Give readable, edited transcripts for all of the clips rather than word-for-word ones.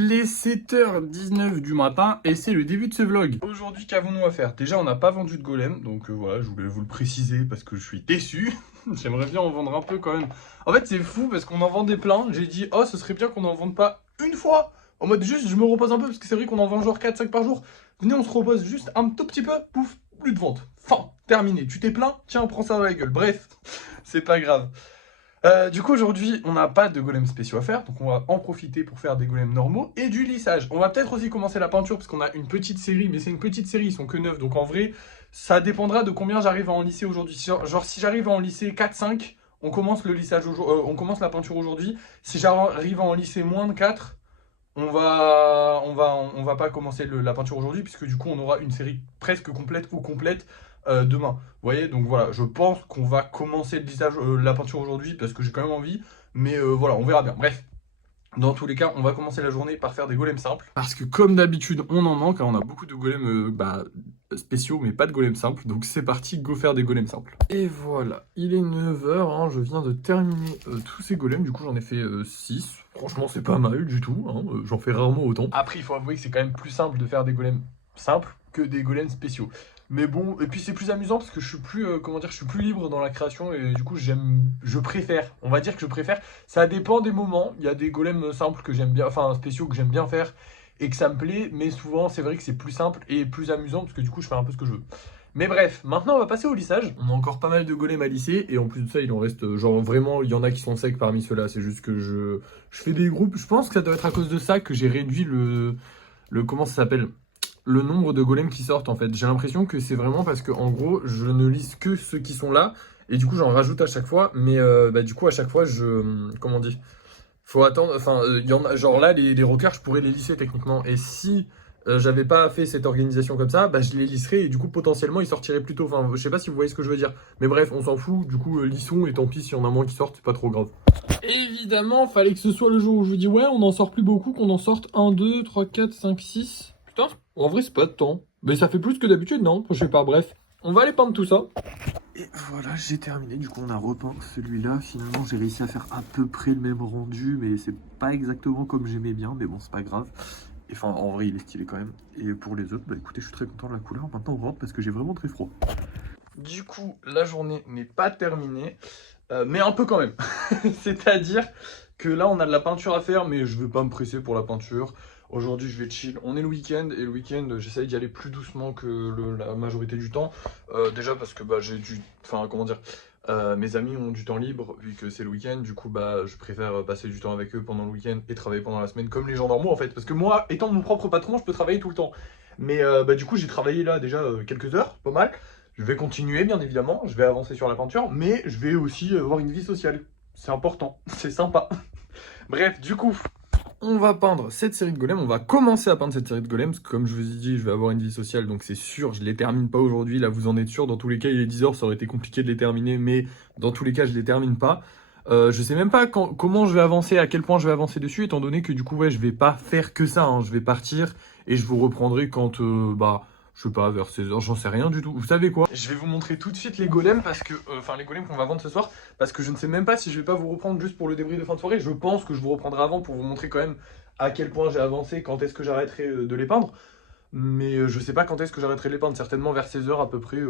Les 7h19 du matin et c'est le début de ce vlog. Aujourd'hui, qu'avons-nous à faire? Déjà, on n'a pas vendu de golem, donc voilà, je voulais vous le préciser parce que je suis déçu. J'aimerais bien en vendre un peu quand même. En fait, c'est fou parce qu'on en vendait plein. J'ai dit, oh, ce serait bien qu'on en vende pas une fois. En mode juste, je me repose un peu parce que c'est vrai qu'on en vend genre 4-5 par jour. Venez, on se repose juste un tout petit peu, pouf, plus de vente. Fin, terminé. Tu t'es plaint? Tiens, prends ça dans la gueule. Bref, c'est pas grave. Du coup aujourd'hui on n'a pas de golems spéciaux à faire, donc on va en profiter pour faire des golems normaux et du lissage. On va peut-être aussi commencer la peinture parce qu'on a une petite série, mais c'est une petite série, ils sont que 9, donc en vrai ça dépendra de combien j'arrive à en lisser aujourd'hui. Genre si j'arrive à en lisser 4-5, on commence le lissage on commence la peinture aujourd'hui. Si j'arrive à en lisser moins de 4, on va pas commencer la peinture aujourd'hui puisque du coup on aura une série presque complète ou complète demain. Vous voyez, donc voilà, je pense qu'on va commencer le lissage, la peinture aujourd'hui parce que j'ai quand même envie, mais voilà, on verra bien. Bref, dans tous les cas, on va commencer la journée par faire des golems simples. Parce que comme d'habitude, on en manque, hein, on a beaucoup de golems spéciaux, mais pas de golems simples. Donc c'est parti, go faire des golems simples. Et voilà, il est 9h, hein, je viens de terminer tous ces golems, du coup j'en ai fait 6. Franchement, c'est pas mal du tout, hein, j'en fais rarement autant. Après, il faut avouer que c'est quand même plus simple de faire des golems simples que des golems spéciaux. Mais bon, et puis c'est plus amusant parce que je suis plus, comment dire, je suis plus libre dans la création et du coup je préfère, on va dire que je préfère. Ça dépend des moments, il y a des golems simples que j'aime bien, enfin spéciaux que j'aime bien faire et que ça me plaît, mais souvent c'est vrai que c'est plus simple et plus amusant parce que du coup je fais un peu ce que je veux. Mais bref, maintenant on va passer au lissage. On a encore pas mal de golems à lisser et en plus de ça il en reste, genre vraiment il y en a qui sont secs parmi ceux-là, c'est juste que je fais des groupes, je pense que ça doit être à cause de ça que j'ai réduit comment ça s'appelle? Le nombre de golems qui sortent en fait. J'ai l'impression que c'est vraiment parce que en gros je ne lise que ceux qui sont là et du coup j'en rajoute à chaque fois, mais du coup à chaque fois comment on dit, faut attendre, enfin il y en a, genre là les rockers je pourrais les lisser techniquement et si j'avais pas fait cette organisation comme ça, bah je les lisserais et du coup potentiellement ils sortiraient plus tôt, enfin je sais pas si vous voyez ce que je veux dire, mais bref on s'en fout, du coup lissons et tant pis si y en a moins qui sortent, c'est pas trop grave. Évidemment fallait que ce soit le jour où je vous dis ouais on en sort plus beaucoup, qu'on en sorte 1, 2, 3, 4, 5, 6. Putain, en vrai, c'est pas de temps. Mais ça fait plus que d'habitude, non? Je sais pas, bref. On va aller peindre tout ça. Et voilà, j'ai terminé. Du coup, on a repeint celui-là. Finalement, j'ai réussi à faire à peu près le même rendu, mais c'est pas exactement comme j'aimais bien. Mais bon, c'est pas grave. Et enfin, en vrai, il est stylé quand même. Et pour les autres, bah écoutez, je suis très content de la couleur. Maintenant, on rentre parce que j'ai vraiment très froid. Du coup, la journée n'est pas terminée, mais un peu quand même. C'est-à-dire que là, on a de la peinture à faire, mais je vais pas me presser pour la peinture. Aujourd'hui, je vais chill. On est le week-end, et le week-end, j'essaye d'y aller plus doucement que la majorité du temps. Déjà parce que bah, j'ai du... Enfin, comment dire, mes amis ont du temps libre, vu que c'est le week-end. Du coup, bah, je préfère passer du temps avec eux pendant le week-end et travailler pendant la semaine, comme les gens normaux, en fait. Parce que moi, étant mon propre patron, je peux travailler tout le temps. Mais bah, du coup, j'ai travaillé là déjà quelques heures, pas mal. Je vais continuer, bien évidemment, je vais avancer sur la peinture, mais je vais aussi avoir une vie sociale. C'est important, c'est sympa. Bref, du coup, on va peindre cette série de golems, on va commencer à peindre cette série de golems, parce que comme je vous ai dit, je vais avoir une vie sociale, donc c'est sûr, je les termine pas aujourd'hui, là vous en êtes sûr, dans tous les cas il est 10h, ça aurait été compliqué de les terminer, mais dans tous les cas je les termine pas. Je sais même pas comment je vais avancer, à quel point je vais avancer dessus, étant donné que du coup ouais, je vais pas faire que ça, hein. Je vais partir et je vous reprendrai quand je sais pas, vers 16h, j'en sais rien du tout. Vous savez quoi? Je vais vous montrer tout de suite les golems parce que, enfin les golems qu'on va vendre ce soir, parce que je ne sais même pas si je vais pas vous reprendre juste pour le débrief de fin de soirée. Je pense que je vous reprendrai avant pour vous montrer quand même à quel point j'ai avancé, quand est-ce que j'arrêterai de les peindre. Mais je sais pas quand est-ce que j'arrêterai de les peindre, certainement vers 16h à peu près,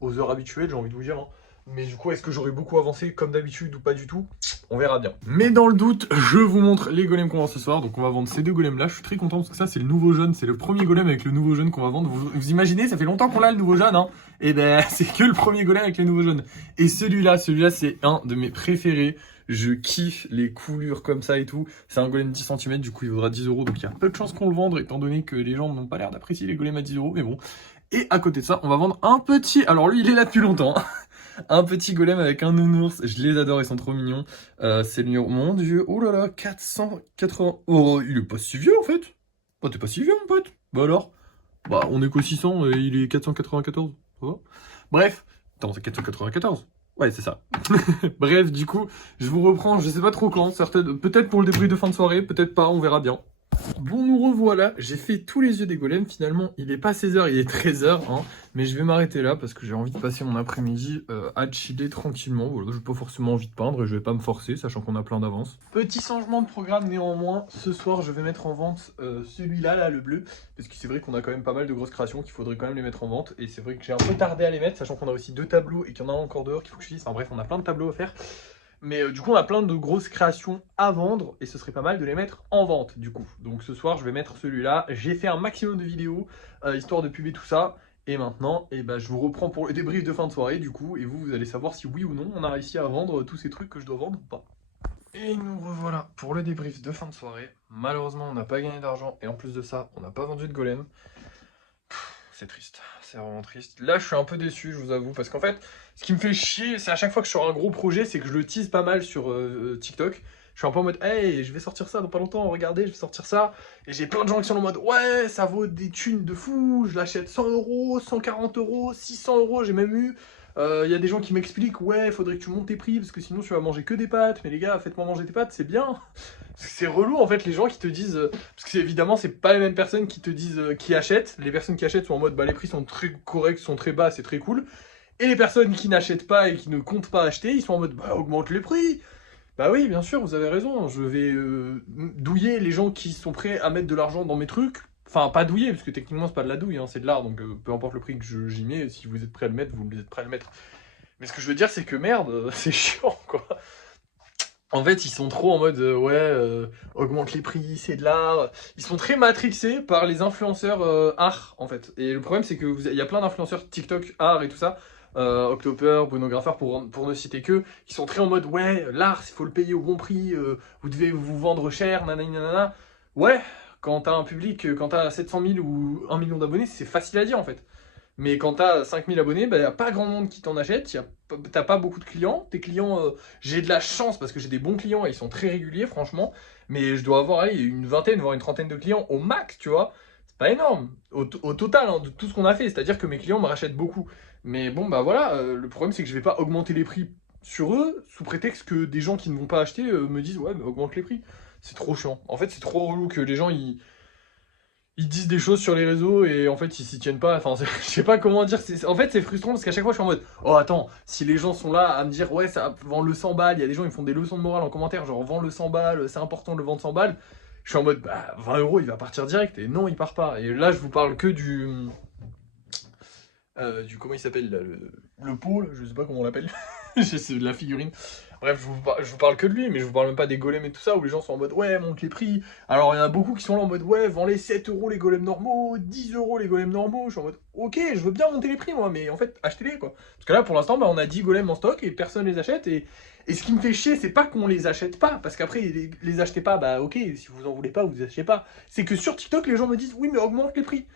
aux heures habituelles, j'ai envie de vous dire, hein. Mais du coup, est-ce que j'aurai beaucoup avancé comme d'habitude ou pas du tout? On verra bien. Mais dans le doute, je vous montre les golems qu'on vend ce soir. Donc on va vendre ces deux golems là. Je suis très content parce que ça c'est le nouveau jaune. C'est le premier golem avec le nouveau jaune qu'on va vendre. Vous imaginez, ça fait longtemps qu'on a le nouveau jaune, hein. Et ben c'est que le premier golem avec le nouveau jaune. Et celui-là c'est un de mes préférés. Je kiffe les coulures comme ça et tout. C'est un golem 10 cm, du coup il vaudra 10€. Donc il y a peu de chances qu'on le vende étant donné que les gens n'ont pas l'air d'apprécier les golems à 10€. Mais bon. Et à côté de ça, on va vendre un petit... Alors lui il est là depuis longtemps. Un petit golem avec un nounours, je les adore, ils sont trop mignons. C'est le numéro, mon dieu, oh là là, 480. Oh, il est pas si vieux en fait. Oh, t'es pas si vieux mon pote. Bah alors. Bah, on est qu'au 600 et il est 494. Ça va. Bref, attends, c'est 494. Ouais, c'est ça. Bref, du coup, je vous reprends, je sais pas trop quand, peut-être pour le débrief de fin de soirée, peut-être pas, on verra bien. Bon, nous revoilà, j'ai fait tous les yeux des golems, finalement il est pas 16h, il est 13h, hein, mais je vais m'arrêter là parce que j'ai envie de passer mon après-midi à chiller tranquillement, voilà, j'ai pas forcément envie de peindre et je vais pas me forcer, sachant qu'on a plein d'avance. Petit changement de programme néanmoins, ce soir je vais mettre en vente celui-là, là, le bleu, parce que c'est vrai qu'on a quand même pas mal de grosses créations qu'il faudrait quand même les mettre en vente, et c'est vrai que j'ai un peu tardé à les mettre, sachant qu'on a aussi 2 tableaux et qu'il y en a un encore dehors qu'il faut que je finisse, enfin bref, on a plein de tableaux à faire. Mais du coup, on a plein de grosses créations à vendre et ce serait pas mal de les mettre en vente du coup. Donc ce soir, je vais mettre celui-là. J'ai fait un maximum de vidéos histoire de puber tout ça. Et maintenant, eh ben, je vous reprends pour le débrief de fin de soirée du coup. Et vous allez savoir si oui ou non on a réussi à vendre tous ces trucs que je dois vendre ou pas. Et nous revoilà pour le débrief de fin de soirée. Malheureusement, on n'a pas gagné d'argent et en plus de ça, on n'a pas vendu de golem. C'est triste, c'est vraiment triste. Là, je suis un peu déçu, je vous avoue, parce qu'en fait, ce qui me fait chier, c'est à chaque fois que je sors un gros projet, c'est que je le tease pas mal sur TikTok. Je suis un peu en mode, hey, je vais sortir ça dans pas longtemps, regardez, je vais sortir ça. Et j'ai plein de gens qui sont en mode, ouais, ça vaut des thunes de fou, je l'achète 100 euros, 140 euros, 600 euros, j'ai même eu. Il y a des gens qui m'expliquent, ouais, faudrait que tu montes tes prix, parce que sinon tu vas manger que des pâtes. Mais les gars, faites-moi manger des pâtes, c'est bien. C'est relou en fait les gens qui te disent parce que évidemment c'est pas les mêmes personnes qui te disent qui achètent. Les personnes qui achètent sont en mode bah les prix sont très corrects, sont très bas, c'est très cool. Et les personnes qui n'achètent pas et qui ne comptent pas acheter, ils sont en mode bah augmente les prix. Bah oui, bien sûr, vous avez raison, je vais douiller les gens qui sont prêts à mettre de l'argent dans mes trucs. Enfin, pas douiller, parce que techniquement c'est pas de la douille, hein, c'est de l'art, donc peu importe le prix que j'y mets, si vous êtes prêt à le mettre, vous êtes prêt à le mettre. Mais ce que je veux dire, c'est que merde, c'est chiant, quoi. En fait, ils sont trop en mode ouais, augmente les prix, c'est de l'art. Ils sont très matrixés par les influenceurs art en fait. Et le problème, c'est que il y a plein d'influenceurs TikTok art et tout ça, Octoper, Bruno Graffeur pour ne citer que, qui sont très en mode ouais, l'art, il faut le payer au bon prix, vous devez vous vendre cher, nanana, nanana. Ouais, quand t'as un public, quand t'as 700 000 ou 1 million d'abonnés, c'est facile à dire en fait. Mais quand t'as 5000 abonnés, bah, y a pas grand monde qui t'en achète, t'as pas beaucoup de clients. Tes clients, j'ai de la chance parce que j'ai des bons clients et ils sont très réguliers, franchement. Mais je dois avoir allez, une vingtaine, voire une trentaine de clients au max, tu vois. C'est pas énorme au total hein, de tout ce qu'on a fait. C'est-à-dire que mes clients me rachètent beaucoup. Mais bon, bah voilà, le problème c'est que je vais pas augmenter les prix sur eux sous prétexte que des gens qui ne vont pas acheter me disent ouais, mais augmente les prix. C'est trop chiant. En fait, c'est trop relou que les gens ils disent des choses sur les réseaux et en fait ils s'y tiennent pas. Enfin, je sais pas comment dire. En fait, c'est frustrant parce qu'à chaque fois je suis en mode oh, attends, si les gens sont là à me dire ouais, ça vend le 100 balles, il y a des gens qui font des leçons de morale en commentaire, genre vend le 100 balles, c'est important de le vendre 100 balles. Je suis en mode bah 20 euros, il va partir direct. Et non, il part pas. Et là, je vous parle que du comment il s'appelle là, le pot, là, je sais pas comment on l'appelle, c'est de la figurine. Bref, je vous parle que de lui, mais je vous parle même pas des golems et tout ça, où les gens sont en mode ouais, monte les prix. Alors il y en a beaucoup qui sont là en mode ouais, vends les 7 euros les golems normaux, 10 euros les golems normaux. Je suis en mode ok, je veux bien monter les prix moi, mais en fait, achetez-les quoi. Parce que là pour l'instant, bah, on a 10 golems en stock et personne les achète. Et ce qui me fait chier, c'est pas qu'on les achète pas, parce qu'après, les achetez pas, bah ok, si vous en voulez pas, vous achetez pas. C'est que sur TikTok, les gens me disent oui, mais augmente les prix.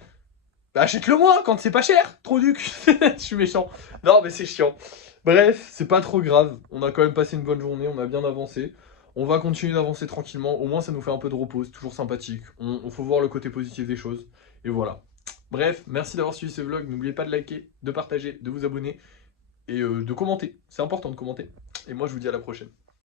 Bah achète-le moi quand c'est pas cher, trop duc. Je suis méchant. Non mais c'est chiant. Bref, c'est pas trop grave. On a quand même passé une bonne journée, on a bien avancé. On va continuer d'avancer tranquillement. Au moins ça nous fait un peu de repos, c'est toujours sympathique. On faut voir le côté positif des choses. Et voilà. Bref, merci d'avoir suivi ce vlog. N'oubliez pas de liker, de partager, de vous abonner et de commenter. C'est important de commenter. Et moi je vous dis à la prochaine.